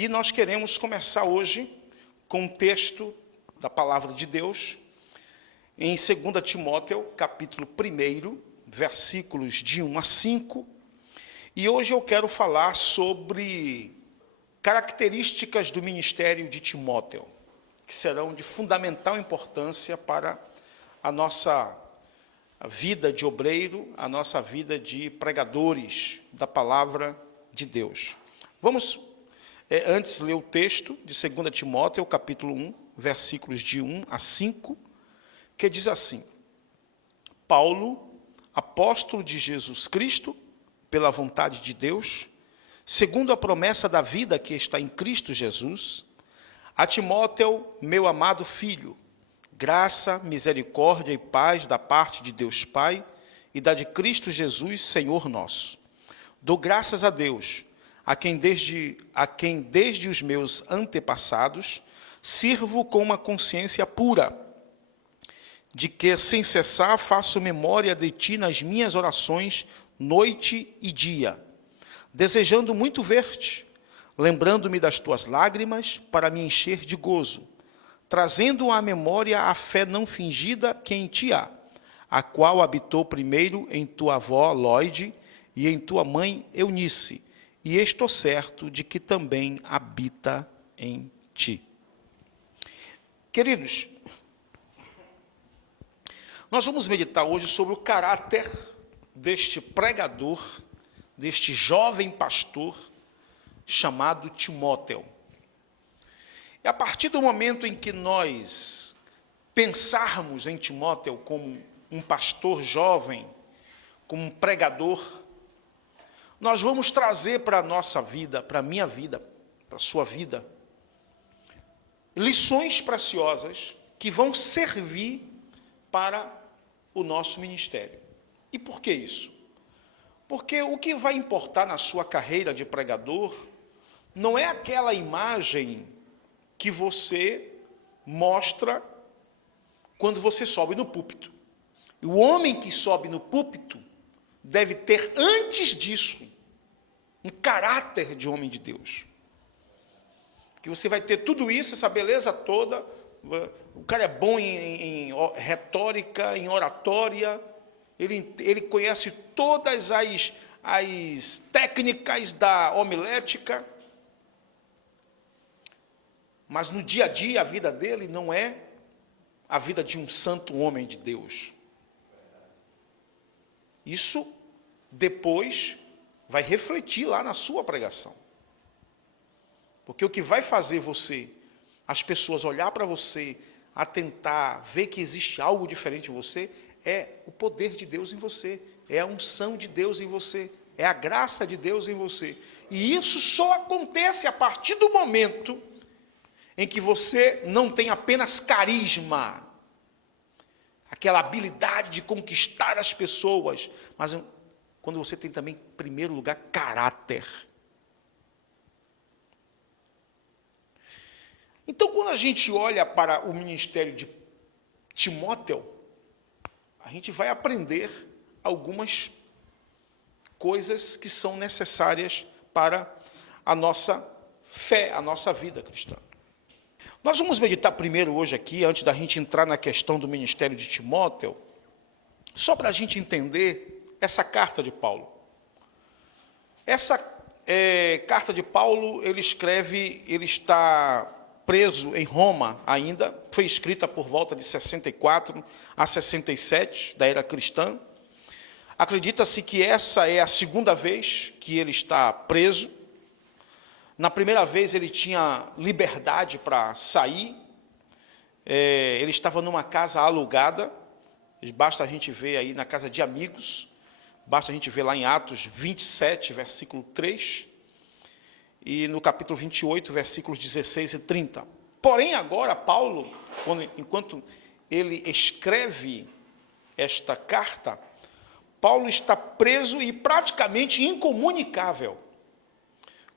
E nós queremos começar hoje com um texto da Palavra de Deus, em 2 Timóteo, capítulo 1, versículos de 1 a 5. E hoje eu quero falar sobre características do ministério de Timóteo, que serão de fundamental importância para a nossa vida de obreiro, a nossa vida de pregadores da Palavra de Deus. Vamos antes ler o texto de 2 Timóteo, capítulo 1, versículos de 1 a 5, que diz assim: Paulo, apóstolo de Jesus Cristo, pela vontade de Deus, segundo a promessa da vida que está em Cristo Jesus, a Timóteo, meu amado filho, graça, misericórdia e paz da parte de Deus Pai e da de Cristo Jesus, Senhor nosso. Dou graças a Deus, a quem desde os meus antepassados sirvo com uma consciência pura, de que sem cessar faço memória de ti nas minhas orações, noite e dia, desejando muito ver-te, lembrando-me das tuas lágrimas para me encher de gozo, trazendo à memória a fé não fingida que em ti há, a qual habitou primeiro em tua avó Lóide e em tua mãe Eunice, e estou certo de que também habita em ti. Queridos, nós vamos meditar hoje sobre o caráter deste pregador, deste jovem pastor chamado Timóteo. E a partir do momento em que nós pensarmos em Timóteo como um pastor jovem, como um pregador, nós vamos trazer para a nossa vida, para a minha vida, para a sua vida, lições preciosas que vão servir para o nosso ministério. E por que isso? Porque o que vai importar na sua carreira de pregador não é aquela imagem que você mostra quando você sobe no púlpito. E o homem que sobe no púlpito deve ter, antes disso, um caráter de homem de Deus. Porque você vai ter tudo isso, essa beleza toda. O cara é bom em retórica, em oratória, ele conhece todas as técnicas da homilética, mas no dia a dia a vida dele não é a vida de um santo homem de Deus. Isso depois vai refletir lá na sua pregação. Porque o que vai fazer as pessoas olhar para você, atentar, ver que existe algo diferente em você, é o poder de Deus em você, é a unção de Deus em você, é a graça de Deus em você. E isso só acontece a partir do momento em que você não tem apenas carisma, aquela habilidade de conquistar as pessoas, mas quando você tem também, em primeiro lugar, caráter. Então, quando a gente olha para o ministério de Timóteo, a gente vai aprender algumas coisas que são necessárias para a nossa fé, a nossa vida cristã. Nós vamos meditar primeiro hoje aqui, antes da gente entrar na questão do ministério de Timóteo, só para a gente entender essa carta de Paulo. Essa carta de Paulo, ele está preso em Roma ainda, foi escrita por volta de 64 a 67 da era cristã. Acredita-se que essa é a segunda vez que ele está preso. Na primeira vez ele tinha liberdade para sair, ele estava numa casa alugada, basta a gente ver aí na casa de amigos, basta a gente ver lá em Atos 27, versículo 3, e no capítulo 28, versículos 16 e 30. Porém, agora, Paulo, enquanto ele escreve esta carta, Paulo está preso e praticamente incomunicável.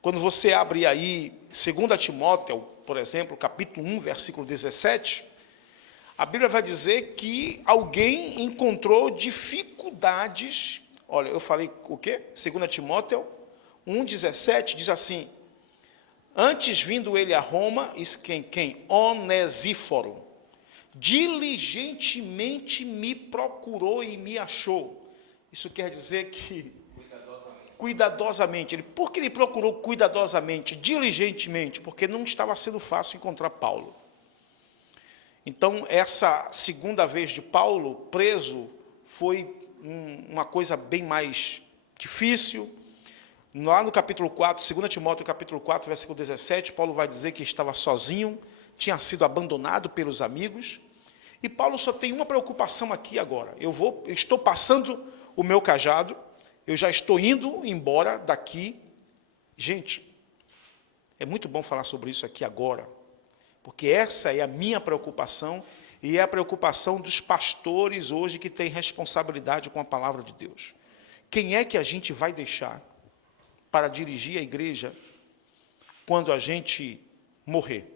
Quando você abre aí 2 Timóteo, por exemplo, capítulo 1, versículo 17, a Bíblia vai dizer que alguém encontrou dificuldades. Olha, eu falei o quê? 2 Timóteo 1,17 diz assim: Antes vindo ele a Roma, quem? Onesíforo, diligentemente me procurou e me achou. Isso quer dizer que cuidadosamente. Por que ele procurou cuidadosamente, diligentemente? Porque não estava sendo fácil encontrar Paulo. Então, essa segunda vez de Paulo preso foi uma coisa bem mais difícil. Lá no capítulo 4, 2 Timóteo, capítulo 4, versículo 17, Paulo vai dizer que estava sozinho, tinha sido abandonado pelos amigos. E Paulo só tem uma preocupação aqui agora. Eu estou passando o meu cajado, eu já estou indo embora daqui. Gente, é muito bom falar sobre isso aqui agora, porque essa é a minha preocupação e é a preocupação dos pastores hoje que têm responsabilidade com a palavra de Deus. Quem é que a gente vai deixar para dirigir a igreja quando a gente morrer?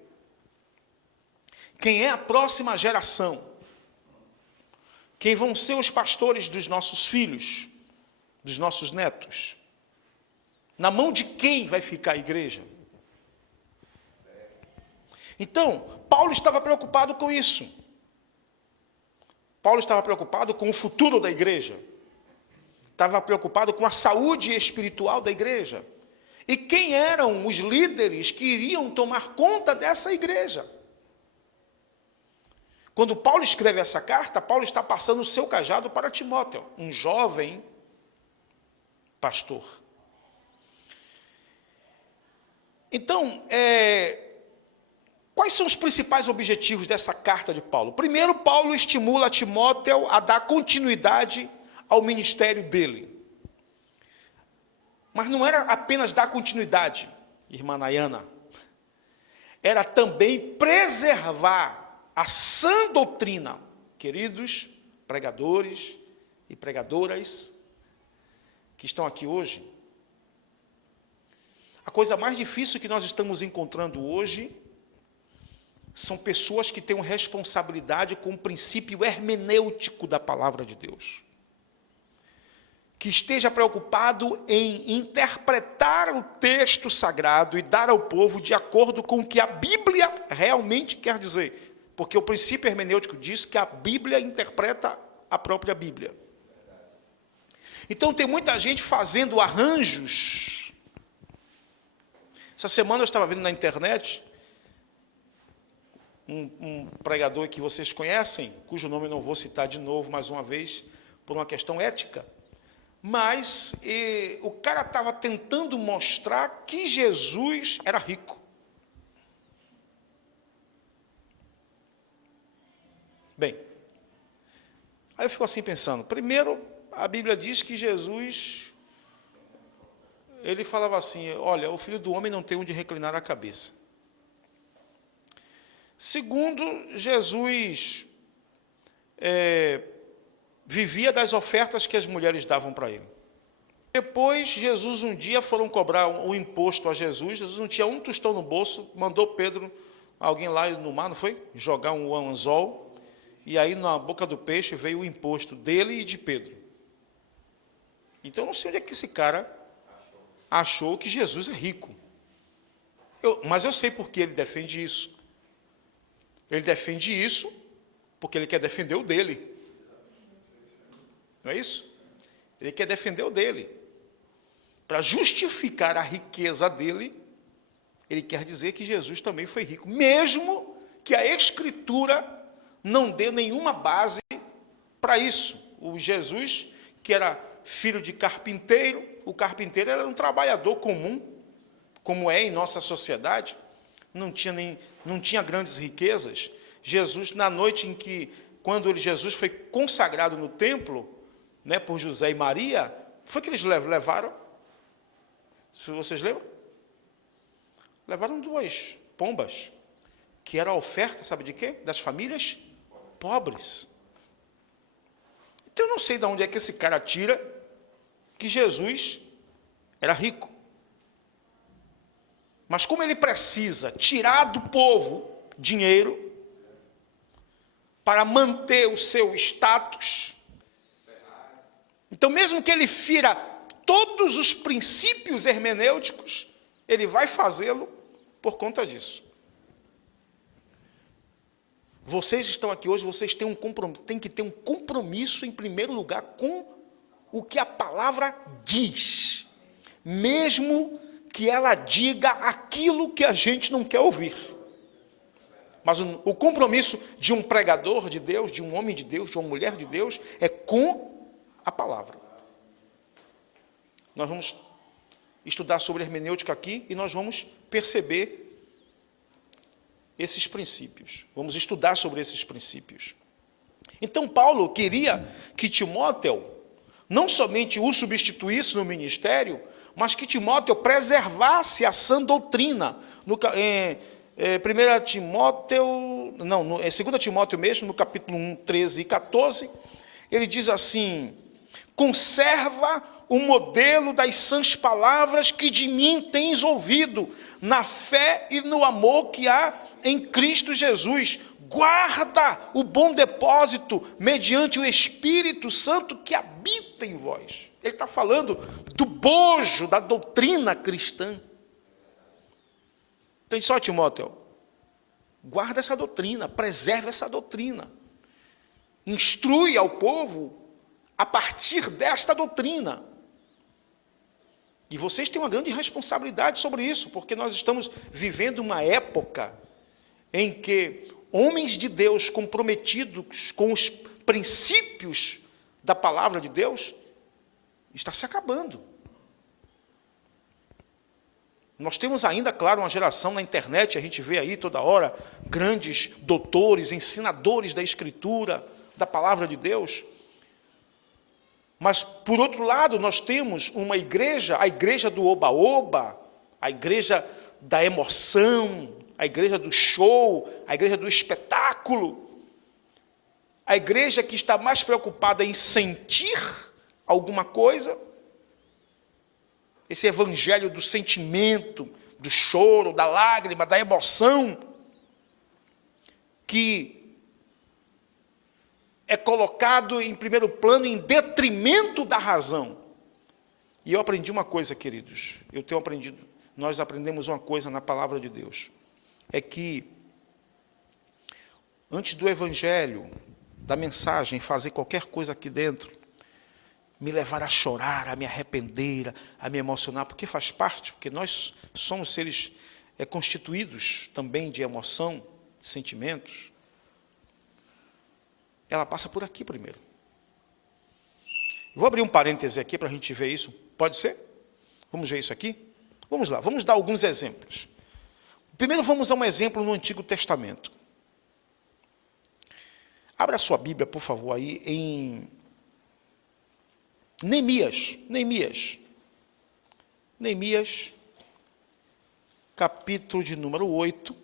Quem é a próxima geração? Quem vão ser os pastores dos nossos filhos, dos nossos netos? Na mão de quem vai ficar a igreja? Então, Paulo estava preocupado com isso. Paulo estava preocupado com o futuro da igreja. Estava preocupado com a saúde espiritual da igreja. E quem eram os líderes que iriam tomar conta dessa igreja? Quando Paulo escreve essa carta, Paulo está passando o seu cajado para Timóteo, um jovem pastor. Então, quais são os principais objetivos dessa carta de Paulo? Primeiro, Paulo estimula Timóteo a dar continuidade ao ministério dele. Mas não era apenas dar continuidade, irmã Nayana. Era também preservar a sã doutrina. Queridos pregadores e pregadoras que estão aqui hoje, a coisa mais difícil que nós estamos encontrando hoje são pessoas que têm responsabilidade com o princípio hermenêutico da palavra de Deus. Que esteja preocupado em interpretar o texto sagrado e dar ao povo de acordo com o que a Bíblia realmente quer dizer. Porque o princípio hermenêutico diz que a Bíblia interpreta a própria Bíblia. Então tem muita gente fazendo arranjos. Essa semana eu estava vendo na internet um pregador que vocês conhecem, cujo nome eu não vou citar de novo mais uma vez, por uma questão ética. Mas o cara estava tentando mostrar que Jesus era rico. Bem, aí eu fico assim pensando. Primeiro, a Bíblia diz que Jesus, ele falava assim, olha, o Filho do Homem não tem onde reclinar a cabeça. Segundo, Jesus vivia das ofertas que as mulheres davam para ele. Depois, Jesus um dia foram cobrar o imposto a Jesus. Jesus não tinha um tostão no bolso, mandou Pedro, alguém lá no mar, não foi? Jogar um anzol. E aí, na boca do peixe, veio o imposto dele e de Pedro. Então, eu não sei onde é que esse cara achou que Jesus é rico. Mas eu sei por que ele defende isso. Ele defende isso porque ele quer defender o dele. Não é isso? Ele quer defender o dele. Para justificar a riqueza dele, ele quer dizer que Jesus também foi rico. Mesmo que a Escritura não dê nenhuma base para isso. O Jesus, que era filho de carpinteiro, o carpinteiro era um trabalhador comum, como é em nossa sociedade, não tinha grandes riquezas. Jesus, na noite em que, quando Jesus foi consagrado no templo, né, por José e Maria, foi que eles levaram? Se vocês lembram? Levaram 2 pombas, que era a oferta, sabe de quê? Das famílias pobres. Então eu não sei de onde é que esse cara tira que Jesus era rico. Mas como ele precisa tirar do povo dinheiro para manter o seu status, então mesmo que ele fira todos os princípios hermenêuticos, ele vai fazê-lo por conta disso. Vocês estão aqui hoje, vocês têm que ter um compromisso, em primeiro lugar, com o que a palavra diz, mesmo que ela diga aquilo que a gente não quer ouvir. Mas o compromisso de um pregador de Deus, de um homem de Deus, de uma mulher de Deus, é com a palavra. Nós vamos estudar sobre hermenêutica aqui e nós vamos perceber esses princípios. Vamos estudar sobre esses princípios. Então, Paulo queria que Timóteo não somente o substituísse no ministério, mas que Timóteo preservasse a sã doutrina. No 2 Timóteo mesmo, no capítulo 1, 13 e 14, ele diz assim: conserva o modelo das sãs palavras que de mim tens ouvido, na fé e no amor que há em Cristo Jesus. Guarda o bom depósito mediante o Espírito Santo que habita em vós. Ele está falando do bojo da doutrina cristã. Então, só Timóteo, guarda essa doutrina, preserva essa doutrina. Instrui ao povo a partir desta doutrina. E vocês têm uma grande responsabilidade sobre isso, porque nós estamos vivendo uma época em que homens de Deus comprometidos com os princípios da palavra de Deus está se acabando. Nós temos ainda, claro, uma geração na internet, a gente vê aí toda hora grandes doutores, ensinadores da Escritura, da palavra de Deus. Mas, por outro lado, nós temos uma igreja, a igreja do oba-oba, a igreja da emoção, a igreja do show, a igreja do espetáculo, a igreja que está mais preocupada em sentir alguma coisa, esse evangelho do sentimento, do choro, da lágrima, da emoção, que é colocado em primeiro plano em detrimento da razão. E eu aprendi uma coisa, queridos, nós aprendemos uma coisa na palavra de Deus, é que antes do evangelho, da mensagem, fazer qualquer coisa aqui dentro, me levar a chorar, a me arrepender, a me emocionar, porque faz parte, porque nós somos seres constituídos também de emoção, de sentimentos. Ela passa por aqui primeiro. Vou abrir um parêntese aqui para a gente ver isso. Pode ser? Vamos ver isso aqui? Vamos lá, vamos dar alguns exemplos. Primeiro vamos a um exemplo no Antigo Testamento. Abra a sua Bíblia, por favor, aí em Neemias, capítulo de número 8,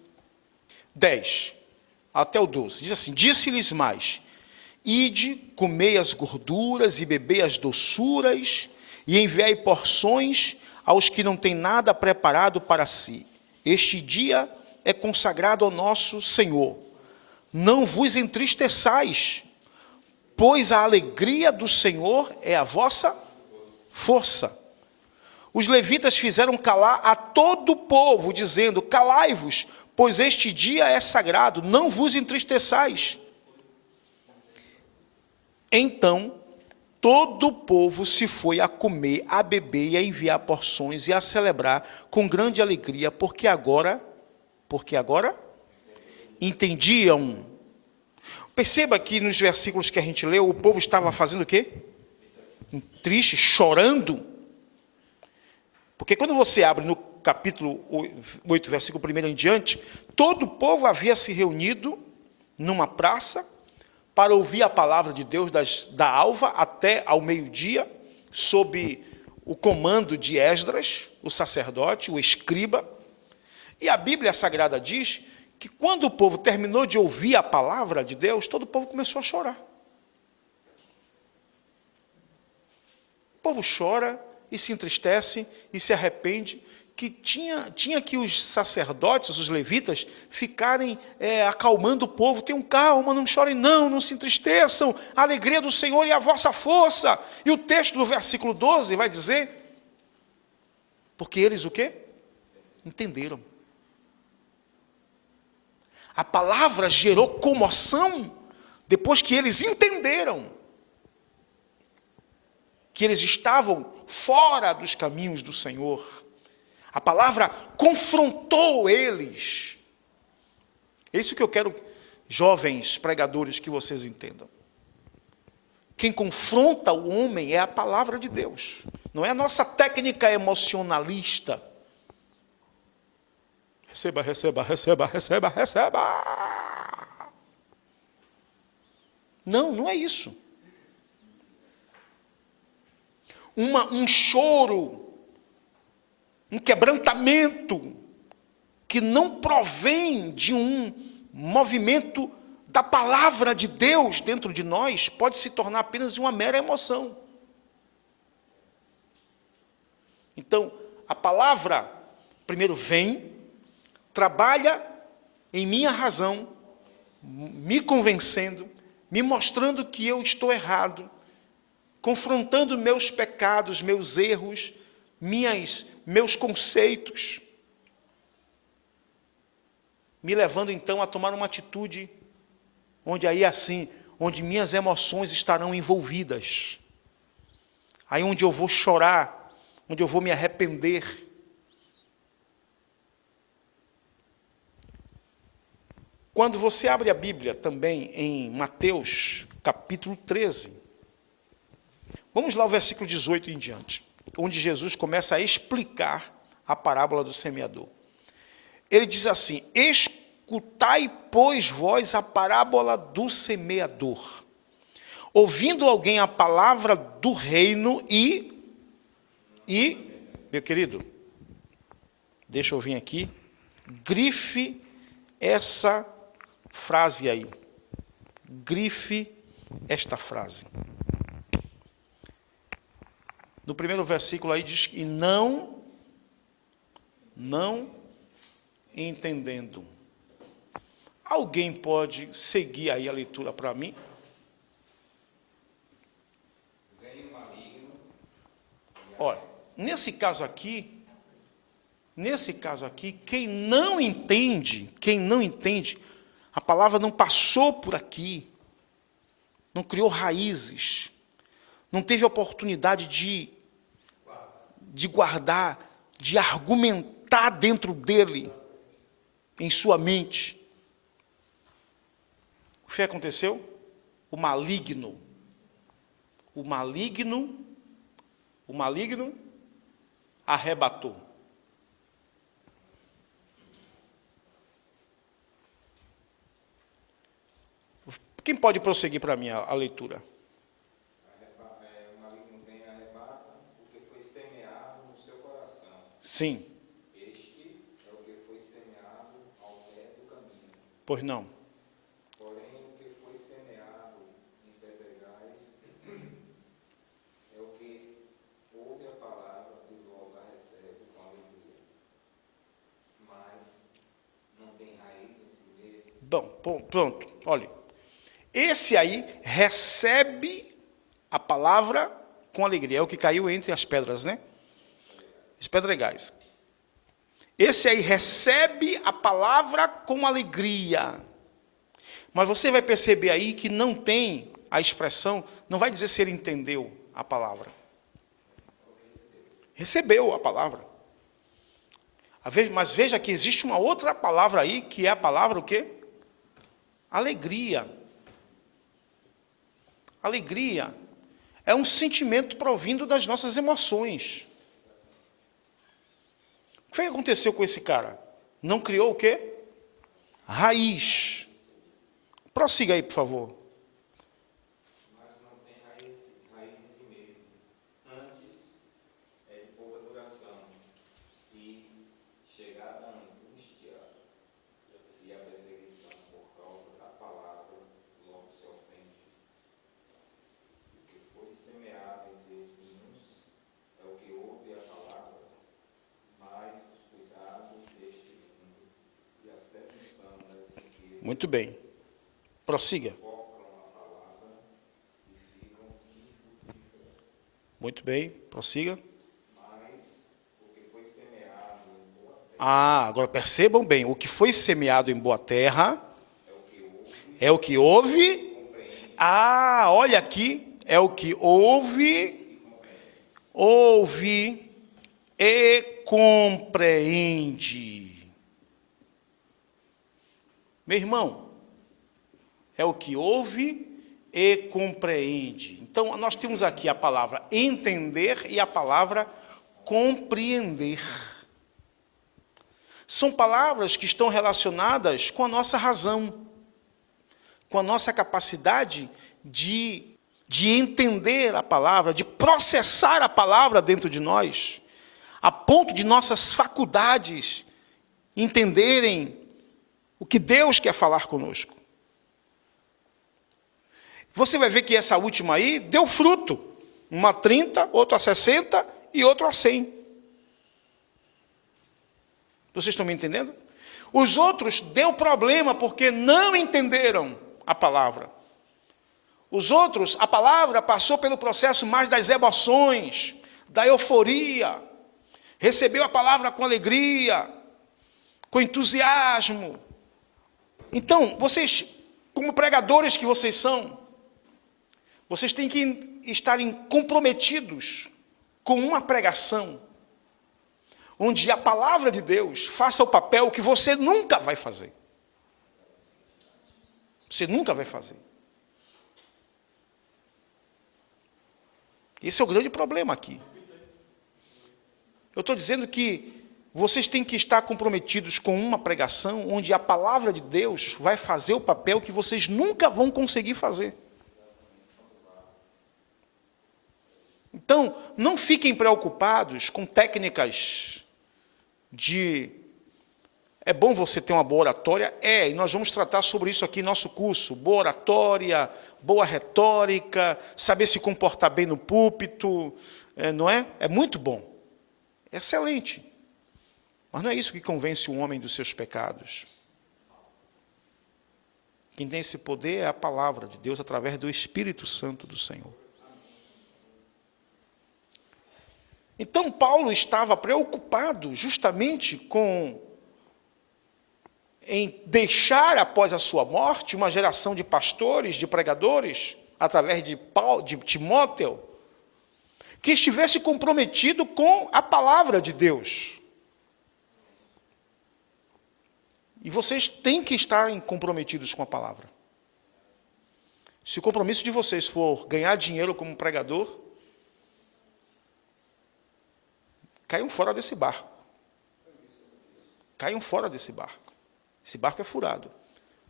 10 até o 12. Diz assim: disse-lhes mais: ide, comei as gorduras e bebei as doçuras, e enviai porções aos que não têm nada preparado para si. Este dia é consagrado ao nosso Senhor. Não vos entristeçais, pois a alegria do Senhor é a vossa força. Os levitas fizeram calar a todo o povo, dizendo: calai-vos, pois este dia é sagrado, não vos entristeçais. Então, todo o povo se foi a comer, a beber e a enviar porções e a celebrar com grande alegria, porque agora entendiam. Perceba que nos versículos que a gente leu, o povo estava fazendo o quê? Triste, chorando. Porque quando você abre no capítulo 8, versículo 1 em diante, todo o povo havia se reunido numa praça para ouvir a palavra de Deus da alva até ao meio-dia, sob o comando de Esdras, o sacerdote, o escriba. E a Bíblia Sagrada diz que quando o povo terminou de ouvir a palavra de Deus, todo o povo começou a chorar. O povo chora e se entristece e se arrepende, que tinha que os sacerdotes, os levitas, ficarem acalmando o povo. Tenham calma, não chorem não se entristeçam, a alegria do Senhor é a vossa força. E o texto do versículo 12 vai dizer, porque eles o quê? Entenderam. A palavra gerou comoção depois que eles entenderam que eles estavam fora dos caminhos do Senhor. A palavra confrontou eles. É isso que eu quero, jovens pregadores, que vocês entendam. Quem confronta o homem é a palavra de Deus. Não é a nossa técnica emocionalista. Receba, receba, receba, receba, receba. Não, não é isso. Um choro, um quebrantamento que não provém de um movimento da palavra de Deus dentro de nós, pode se tornar apenas uma mera emoção. Então, a palavra primeiro vem, trabalha em minha razão, me convencendo, me mostrando que eu estou errado, confrontando meus pecados, meus erros, meus conceitos, me levando então a tomar uma atitude onde aí assim, onde minhas emoções estarão envolvidas, aí onde eu vou chorar, onde eu vou me arrepender. Quando você abre a Bíblia também em Mateus, capítulo 13, vamos lá ao versículo 18 em diante, onde Jesus começa a explicar a parábola do semeador. Ele diz assim: escutai, pois, vós a parábola do semeador. Ouvindo alguém a palavra do reino meu querido, deixa eu vir aqui, grife essa frase aí. Grife esta frase. No primeiro versículo aí diz que não entendendo. Alguém pode seguir aí a leitura para mim? Olha, nesse caso aqui, quem não entende, a palavra não passou por aqui, não criou raízes, não teve oportunidade de guardar, de argumentar dentro dele, em sua mente. O que aconteceu? O maligno arrebatou. Quem pode prosseguir para mim a leitura? O maligno vem e arrebata o que foi semeado no seu coração. Sim. Este é o que foi semeado ao pé do caminho. Pois não. Porém, o que foi semeado em pedregais é o que ouve a palavra e logo a recebe com alegria. Mas não tem raiz em si mesmo. Bom, pronto, olha. Esse aí recebe a palavra com alegria. É o que caiu entre as pedras, né? Os pedregais. Esse aí recebe a palavra com alegria. Mas você vai perceber aí que não tem a expressão, não vai dizer se ele entendeu a palavra. Recebeu a palavra. Mas veja que existe uma outra palavra aí, que é a palavra o quê? Alegria. Alegria é um sentimento provindo das nossas emoções. O que foi que aconteceu com esse cara? Não criou o quê? Raiz. Prossiga aí, por favor. Mas não tem raiz em si mesmo. Antes é de pouca duração e chegada a angústia e a perseguição por causa da palavra logo se ofende. O que foi semeado entre espinhos é o que ouve a palavra, mas os cuidados deste mundo e a sedução das riquezas Muito bem. Prossiga. Muito bem, prossiga. Mas o que foi semeado em boa Agora percebam bem, o que foi semeado em boa terra é o que ouve. Olha aqui, é o que ouve e compreende. Meu irmão, é o que ouve e compreende. Então, nós temos aqui a palavra entender e a palavra compreender. São palavras que estão relacionadas com a nossa razão, com a nossa capacidade de entender a palavra, de processar a palavra dentro de nós, a ponto de nossas faculdades entenderem o que Deus quer falar conosco. Você vai ver que essa última aí deu fruto. Uma a 30, outro a 60 e outro a 100. Vocês estão me entendendo? Os outros deu problema porque não entenderam a palavra. Os outros, a palavra passou pelo processo mais das emoções, da euforia. Recebeu a palavra com alegria, com entusiasmo. Então, vocês, como pregadores que vocês são, vocês têm que estarem comprometidos com uma pregação onde a palavra de Deus faça o papel que você nunca vai fazer. Você nunca vai fazer. Esse é o grande problema aqui. Eu estou dizendo que vocês têm que estar comprometidos com uma pregação onde a palavra de Deus vai fazer o papel que vocês nunca vão conseguir fazer. Então, não fiquem preocupados com técnicas de... É bom você ter uma boa oratória? E nós vamos tratar sobre isso aqui em nosso curso. Boa oratória, boa retórica, saber se comportar bem no púlpito, não é? É muito bom. É excelente. Mas não é isso que convence o homem dos seus pecados. Quem tem esse poder é a palavra de Deus através do Espírito Santo do Senhor. Então, Paulo estava preocupado justamente em deixar após a sua morte uma geração de pastores, de pregadores, através de Timóteo, que estivesse comprometido com a palavra de Deus. E vocês têm que estar comprometidos com a palavra. Se o compromisso de vocês for ganhar dinheiro como pregador, caiam fora desse barco. Caiam fora desse barco. Esse barco é furado.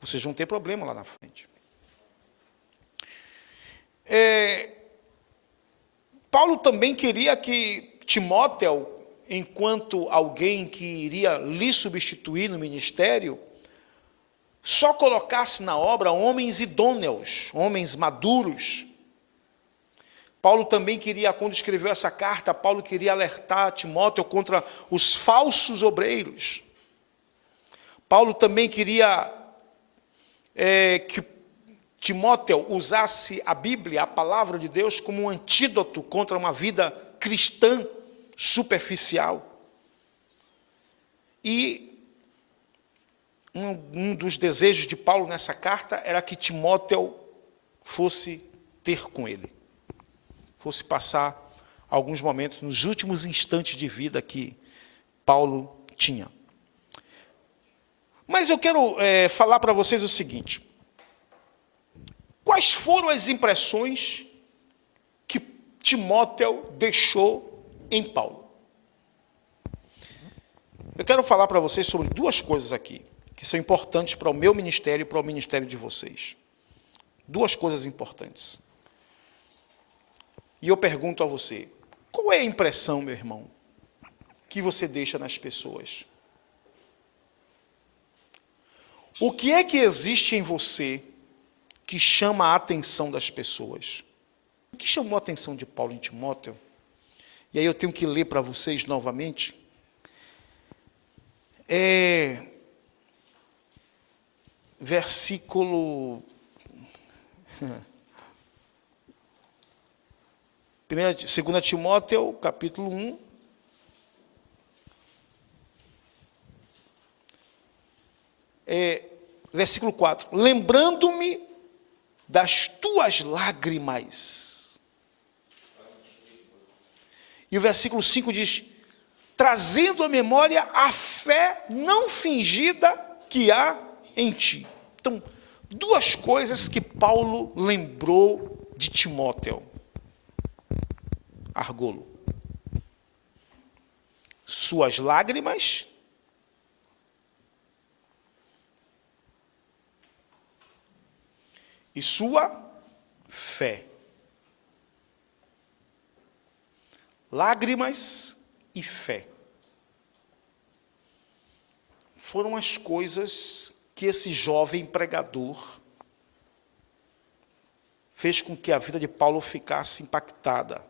Vocês vão ter problema lá na frente. Paulo também queria que Timóteo, enquanto alguém que iria lhe substituir no ministério, só colocasse na obra homens idôneos, homens maduros. Paulo também queria, quando escreveu essa carta, Paulo queria alertar Timóteo contra os falsos obreiros. Paulo também queria que Timóteo usasse a Bíblia, a palavra de Deus, como um antídoto contra uma vida cristã superficial. E um dos desejos de Paulo nessa carta era que Timóteo fosse ter com ele. Fosse passar alguns momentos, nos últimos instantes de vida que Paulo tinha. Mas eu quero falar para vocês o seguinte. Quais foram as impressões que Timóteo deixou em Paulo? Eu quero falar para vocês sobre duas coisas aqui, que são importantes para o meu ministério e para o ministério de vocês. Duas coisas importantes. E eu pergunto a você, qual é a impressão, meu irmão, que você deixa nas pessoas? O que é que existe em você que chama a atenção das pessoas? O que chamou a atenção de Paulo em Timóteo? E aí eu tenho que ler para vocês novamente. Versículo... 2 Timóteo, capítulo 1. versículo 4, lembrando-me das tuas lágrimas. E o versículo 5 diz, trazendo à memória a fé não fingida que há em ti. Então, duas coisas que Paulo lembrou de Timóteo. Argolo. Suas lágrimas e sua fé. Lágrimas e fé. Foram as coisas que esse jovem pregador fez com que a vida de Paulo ficasse impactada.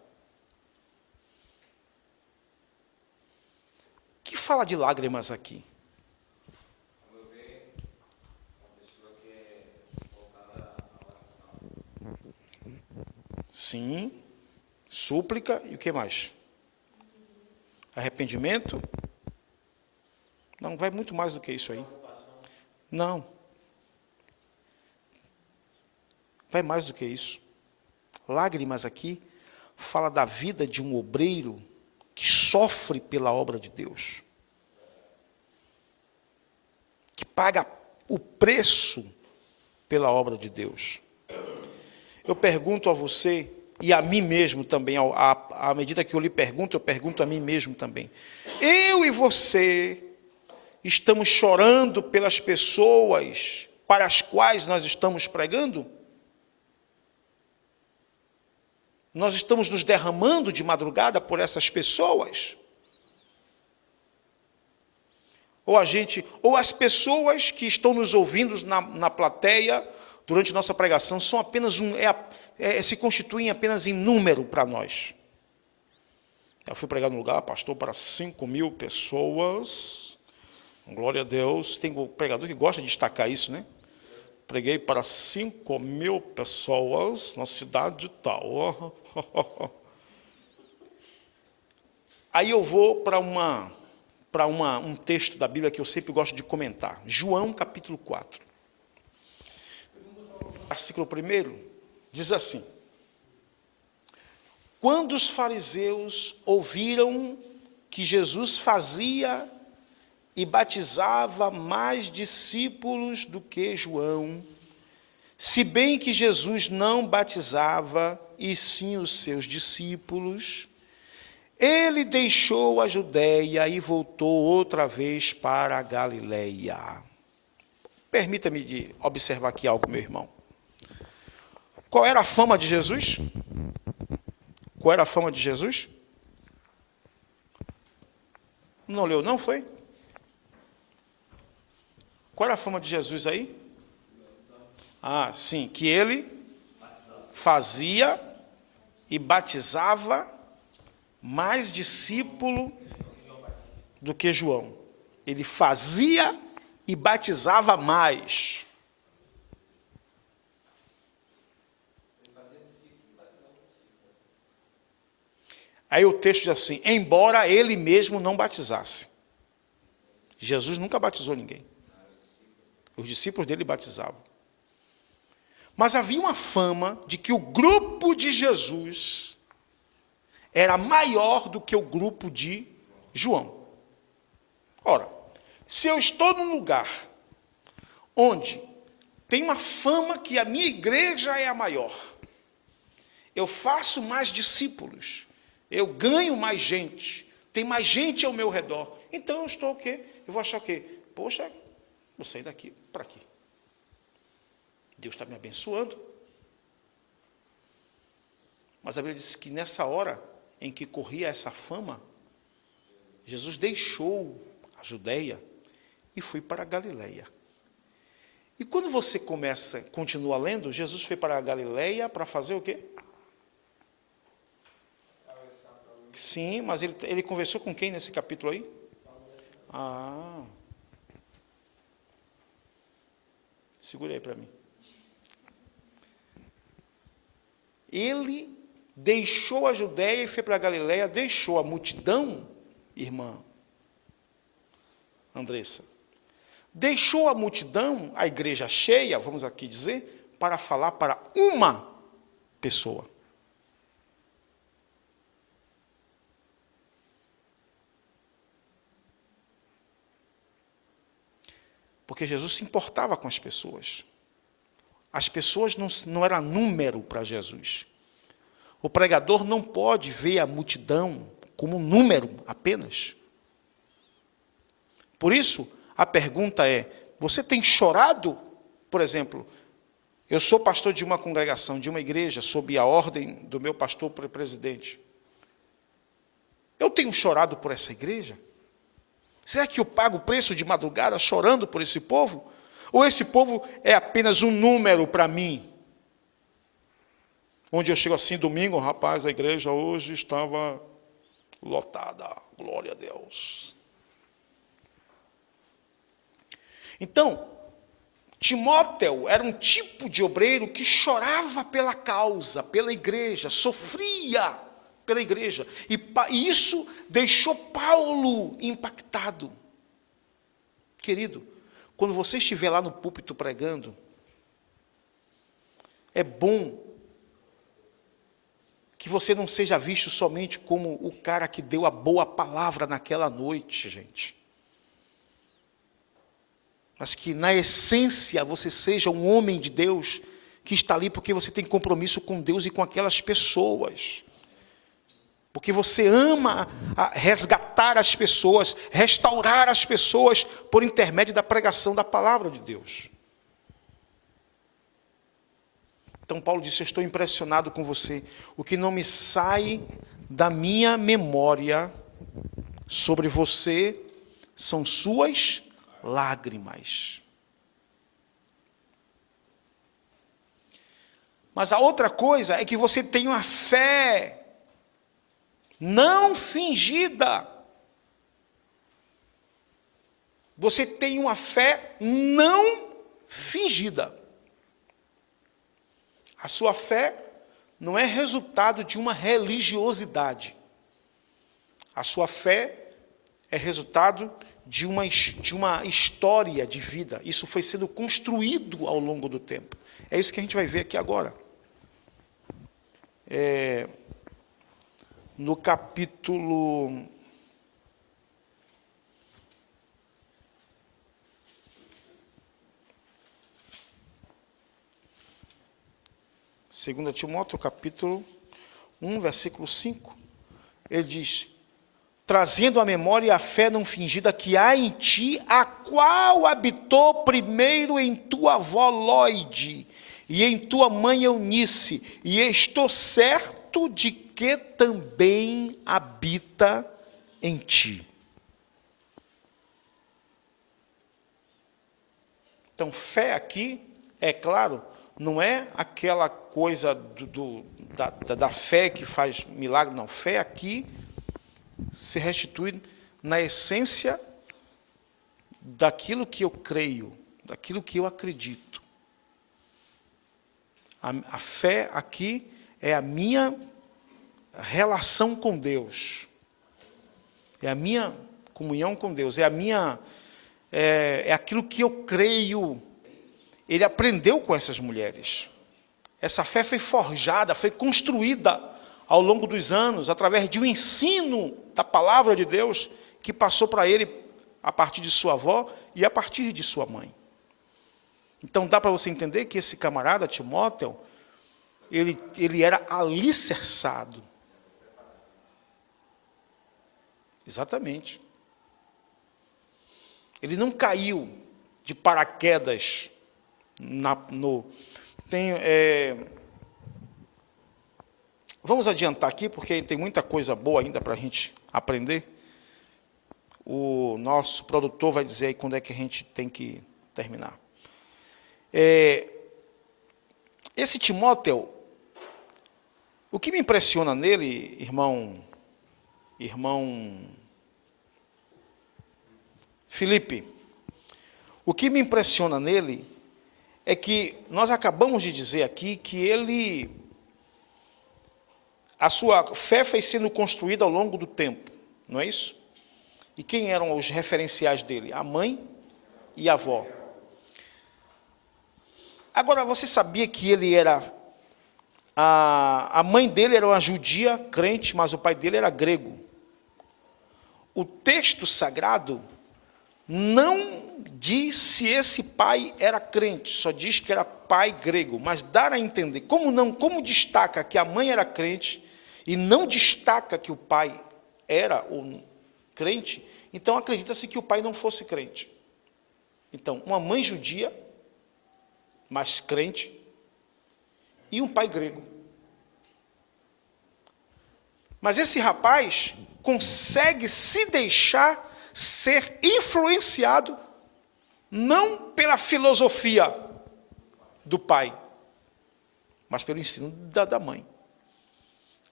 O que fala de lágrimas aqui? Sim, súplica e o que mais? Arrependimento? Não, vai muito mais do que isso aí. Não. Vai mais do que isso. Lágrimas aqui fala da vida de um obreiro que sofre pela obra de Deus. Que paga o preço pela obra de Deus. Eu pergunto a você, e a mim mesmo também, à medida que eu lhe pergunto, eu pergunto a mim mesmo também. Eu e você estamos chorando pelas pessoas para as quais nós estamos pregando? Nós estamos nos derramando de madrugada por essas pessoas? Ou as pessoas que estão nos ouvindo na plateia durante nossa pregação são apenas se constituem apenas em número para nós. Eu fui pregar num lugar, pastor, para 5.000 pessoas. Glória a Deus. Tem um pregador que gosta de destacar isso, né? Preguei para 5.000 pessoas na cidade tal. Aí eu vou para um texto da Bíblia que eu sempre gosto de comentar. João, capítulo 4. Versículo 1 diz assim: quando os fariseus ouviram que Jesus fazia e batizava mais discípulos do que João, se bem que Jesus não batizava, e sim os seus discípulos, ele deixou a Judéia e voltou outra vez para a Galileia. Permita-me de observar aqui algo, meu irmão. Qual era a fama de Jesus? Qual era a fama de Jesus? Não leu, não foi? Qual era a fama de Jesus aí? Ah, sim, que ele fazia e batizava mais discípulo do que João. Ele fazia e batizava mais. Aí o texto diz assim, embora ele mesmo não batizasse. Jesus nunca batizou ninguém. Os discípulos dele batizavam. Mas havia uma fama de que o grupo de Jesus era maior do que o grupo de João. Ora, se eu estou num lugar onde tem uma fama que a minha igreja é a maior, eu faço mais discípulos, eu ganho mais gente, tem mais gente ao meu redor, então eu estou o quê? Eu vou achar o quê? Poxa, vou sair daqui para aqui. Deus está me abençoando. Mas a Bíblia diz que nessa hora em que corria essa fama, Jesus deixou a Judéia e foi para a Galileia. E quando você continua lendo, Jesus foi para a Galileia para fazer o quê? Sim, mas ele conversou com quem nesse capítulo aí? Ah. Segura aí para mim. Ele deixou a Judéia e foi para a Galileia, deixou a multidão, irmã Andressa, deixou a multidão, a igreja cheia, vamos aqui dizer, para falar para uma pessoa. Porque Jesus se importava com as pessoas. As pessoas não eram número para Jesus. O pregador não pode ver a multidão como um número apenas. Por isso, a pergunta é, você tem chorado? Por exemplo, eu sou pastor de uma congregação, de uma igreja, sob a ordem do meu pastor presidente. Eu tenho chorado por essa igreja? Será que eu pago o preço de madrugada chorando por esse povo? Ou esse povo é apenas um número para mim? Onde eu chego assim, domingo, rapaz, a igreja hoje estava lotada, glória a Deus. Então, Timóteo era um tipo de obreiro que chorava pela causa, pela igreja, sofria pela igreja. E isso deixou Paulo impactado. Querido, quando você estiver lá no púlpito pregando, é bom que você não seja visto somente como o cara que deu a boa palavra naquela noite, gente. Mas que, na essência, você seja um homem de Deus que está ali porque você tem compromisso com Deus e com aquelas pessoas. Porque você ama resgatar as pessoas, restaurar as pessoas por intermédio da pregação da palavra de Deus. Então Paulo disse, eu estou impressionado com você. O que não me sai da minha memória sobre você são suas lágrimas. Mas a outra coisa é que você tem uma fé não fingida. Você tem uma fé não fingida. A sua fé não é resultado de uma religiosidade. A sua fé é resultado de uma história de vida. Isso foi sendo construído ao longo do tempo. É isso que a gente vai ver aqui agora. No capítulo 2 Timóteo, capítulo 1, versículo 5, ele diz, trazendo à memória a fé não fingida que há em ti, a qual habitou primeiro em tua avó Lóide, e em tua mãe Eunice, e estou certo de que também habita em ti. Então, fé aqui, é claro, não é aquela coisa da fé que faz milagre, não. Fé aqui se restitui na essência daquilo que eu creio, daquilo que eu acredito. A fé aqui é a minha relação com Deus, é a minha comunhão com Deus, é aquilo que eu creio. Ele aprendeu com essas mulheres. Essa fé foi forjada, foi construída ao longo dos anos, através de um ensino da palavra de Deus, que passou para ele a partir de sua avó e a partir de sua mãe. Então dá para você entender que esse camarada, Timóteo, ele era alicerçado. Exatamente. Ele não caiu de paraquedas vamos adiantar aqui, porque tem muita coisa boa ainda para a gente aprender. O nosso produtor vai dizer aí quando é que a gente tem que terminar. Esse Timóteo, o que me impressiona nele, irmão Felipe, o que me impressiona nele é que nós acabamos de dizer aqui que a sua fé foi sendo construída ao longo do tempo, não é isso? E quem eram os referenciais dele? A mãe e avó. Agora, você sabia que ele era... A mãe dele era uma judia crente, mas o pai dele era grego. O texto sagrado não diz se esse pai era crente, só diz que era pai grego, mas dá a entender. Como destaca que a mãe era crente e não destaca que o pai era um crente, então acredita-se que o pai não fosse crente. Então, uma mãe judia, mas crente, e um pai grego. Mas esse rapaz consegue se deixar ser influenciado não pela filosofia do pai, mas pelo ensino da mãe.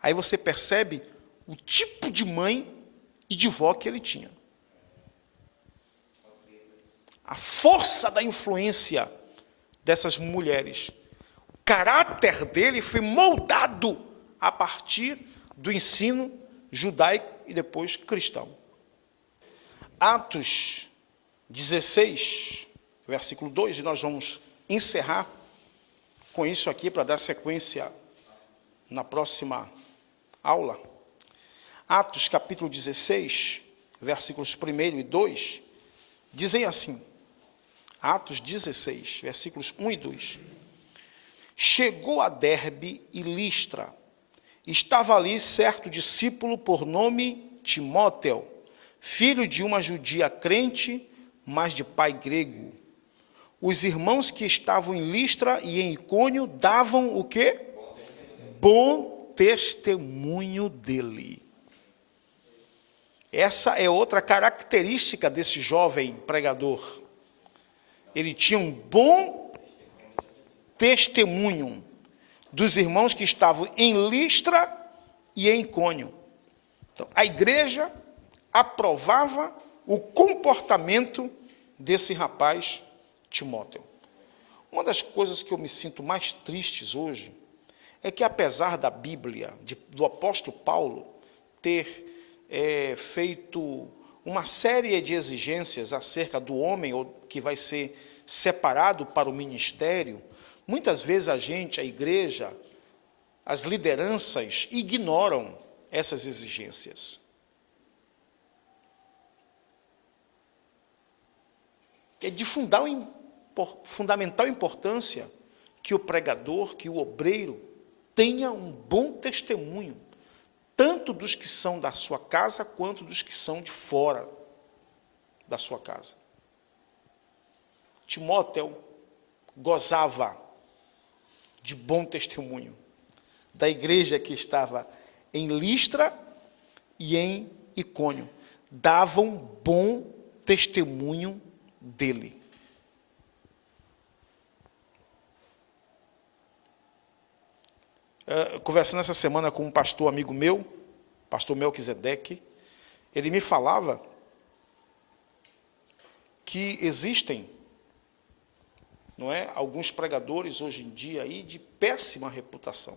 Aí você percebe o tipo de mãe e de vó que ele tinha. A força da influência dessas mulheres. O caráter dele foi moldado a partir do ensino judaico e depois cristão. Atos 16, versículo 2, e nós vamos encerrar com isso aqui para dar sequência na próxima aula. Atos capítulo 16, versículos 1 e 2, dizem assim, Atos 16, versículos 1 e 2. Chegou a Derbe e Listra. Estava ali certo discípulo por nome Timóteo, filho de uma judia crente, mas de pai grego. Os irmãos que estavam em Listra e em Icônio davam o quê? Bom testemunho dele. Essa é outra característica desse jovem pregador. Ele tinha um bom testemunho dos irmãos que estavam em Listra e em Icônio. Então, a igreja aprovava o comportamento desse rapaz Timóteo. Uma das coisas que eu me sinto mais tristes hoje é que, apesar da Bíblia, do apóstolo Paulo, ter feito uma série de exigências acerca do homem que vai ser separado para o ministério, muitas vezes a igreja, as lideranças ignoram essas exigências. É de fundamental importância que o pregador, que o obreiro, tenha um bom testemunho, tanto dos que são da sua casa, quanto dos que são de fora da sua casa. Timóteo gozava de bom testemunho da igreja que estava em Listra e em Icônio. Davam bom testemunho dele. Conversando essa semana com um pastor amigo meu, pastor Melquisedeque, ele me falava que existem, não é, alguns pregadores hoje em dia aí de péssima reputação.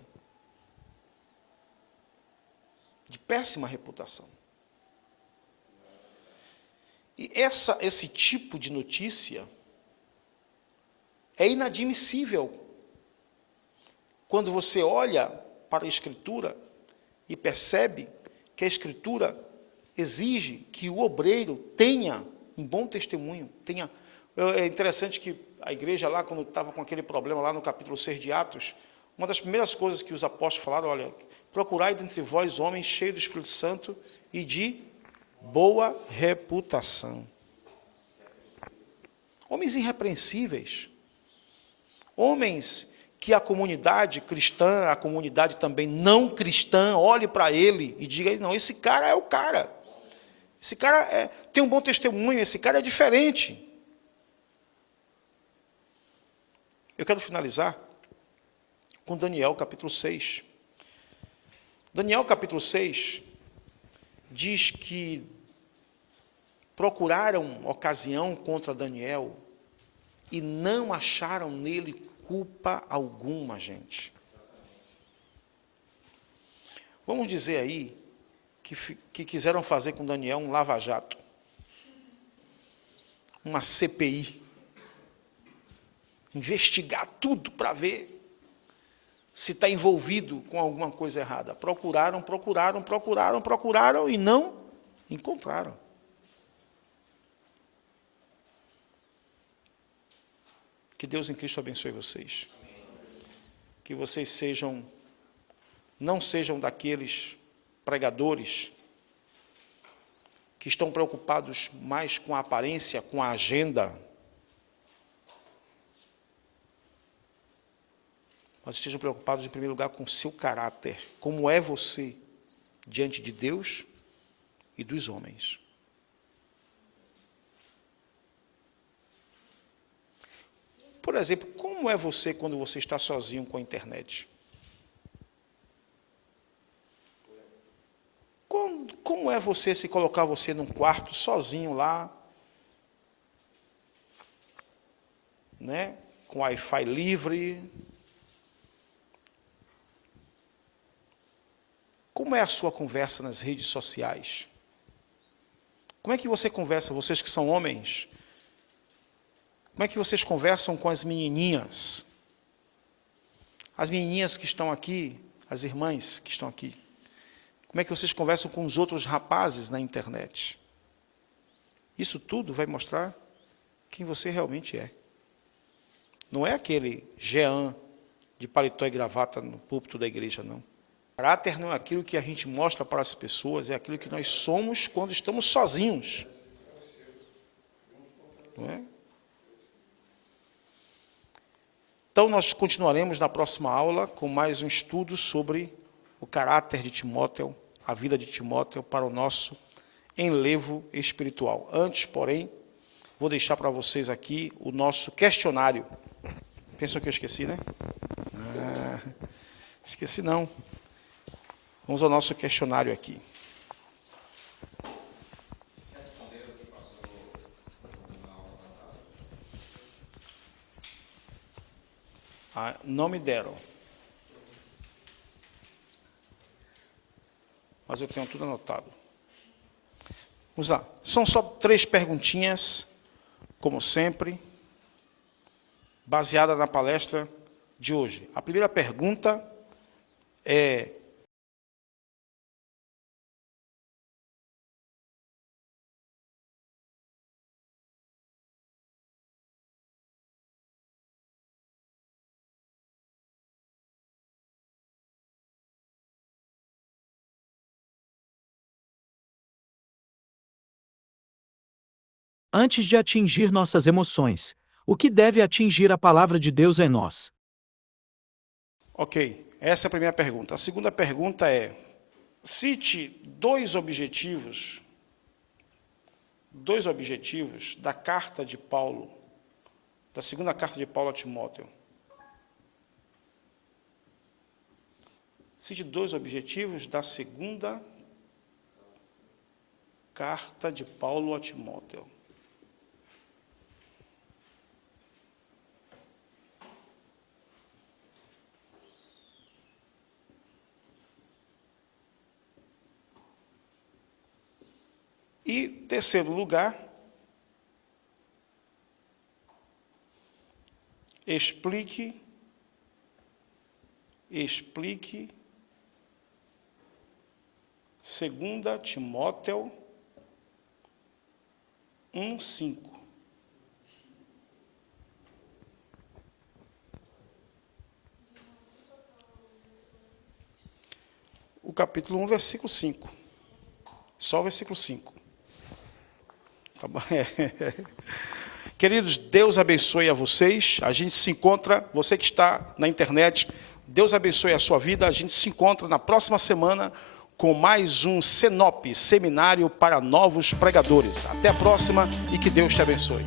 De péssima reputação. E esse tipo de notícia é inadmissível quando você olha para a Escritura e percebe que a Escritura exige que o obreiro tenha um bom testemunho. É interessante que a igreja lá, quando estava com aquele problema lá no capítulo 6 de Atos, uma das primeiras coisas que os apóstolos falaram, olha, procurai dentre vós homens cheios do Espírito Santo e de boa reputação. Homens irrepreensíveis. Homens que a comunidade cristã, a comunidade também não cristã, olhe para ele e diga, não, esse cara é o cara. Esse cara tem um bom testemunho, esse cara é diferente. Eu quero finalizar com Daniel, capítulo 6. Daniel, capítulo 6, diz que procuraram ocasião contra Daniel e não acharam nele culpa alguma, gente. Vamos dizer aí que quiseram fazer com Daniel um lava-jato. uma CPI, investigar tudo para ver se está envolvido com alguma coisa errada. Procuraram e não encontraram. Que Deus em Cristo abençoe vocês. Que vocês não sejam daqueles pregadores que estão preocupados mais com a aparência, com a agenda, mas estejam preocupados, em primeiro lugar, com o seu caráter, como é você diante de Deus e dos homens. Por exemplo, como é você quando você está sozinho com a internet? Como é você se colocar você num quarto sozinho lá, né, com Wi-Fi livre? Como é a sua conversa nas redes sociais? Como é que você conversa, vocês que são homens? Como é que vocês conversam com as menininhas? As menininhas que estão aqui, as irmãs que estão aqui. Como é que vocês conversam com os outros rapazes na internet? Isso tudo vai mostrar quem você realmente é. Não é aquele Jean de paletó e gravata no púlpito da igreja, não. Caráter não é aquilo que a gente mostra para as pessoas, é aquilo que nós somos quando estamos sozinhos. Não é? Então, nós continuaremos na próxima aula com mais um estudo sobre o caráter de Timóteo, a vida de Timóteo para o nosso enlevo espiritual. Antes, porém, vou deixar para vocês aqui o nosso questionário. Pensam que eu esqueci, né? Esqueci não. Vamos ao nosso questionário aqui. Não me deram. Mas eu tenho tudo anotado. Vamos lá. São só 3 perguntinhas, como sempre, baseada na palestra de hoje. A primeira pergunta é: antes de atingir nossas emoções, o que deve atingir a palavra de Deus em nós? Ok, essa é a primeira pergunta. A segunda pergunta é: cite 2 objetivos da carta de Paulo, da segunda carta de Paulo a Timóteo. Cite 2 objetivos da segunda carta de Paulo a Timóteo. E, terceiro lugar, explique 2 Timóteo 1:5. O capítulo 1, versículo 5. Só o versículo 5. Tá bom? Queridos, Deus abençoe a vocês. A gente se encontra, você que está na internet, Deus abençoe a sua vida. A gente se encontra na próxima semana com mais um Senop, Seminário para Novos Pregadores. Até a próxima e que Deus te abençoe.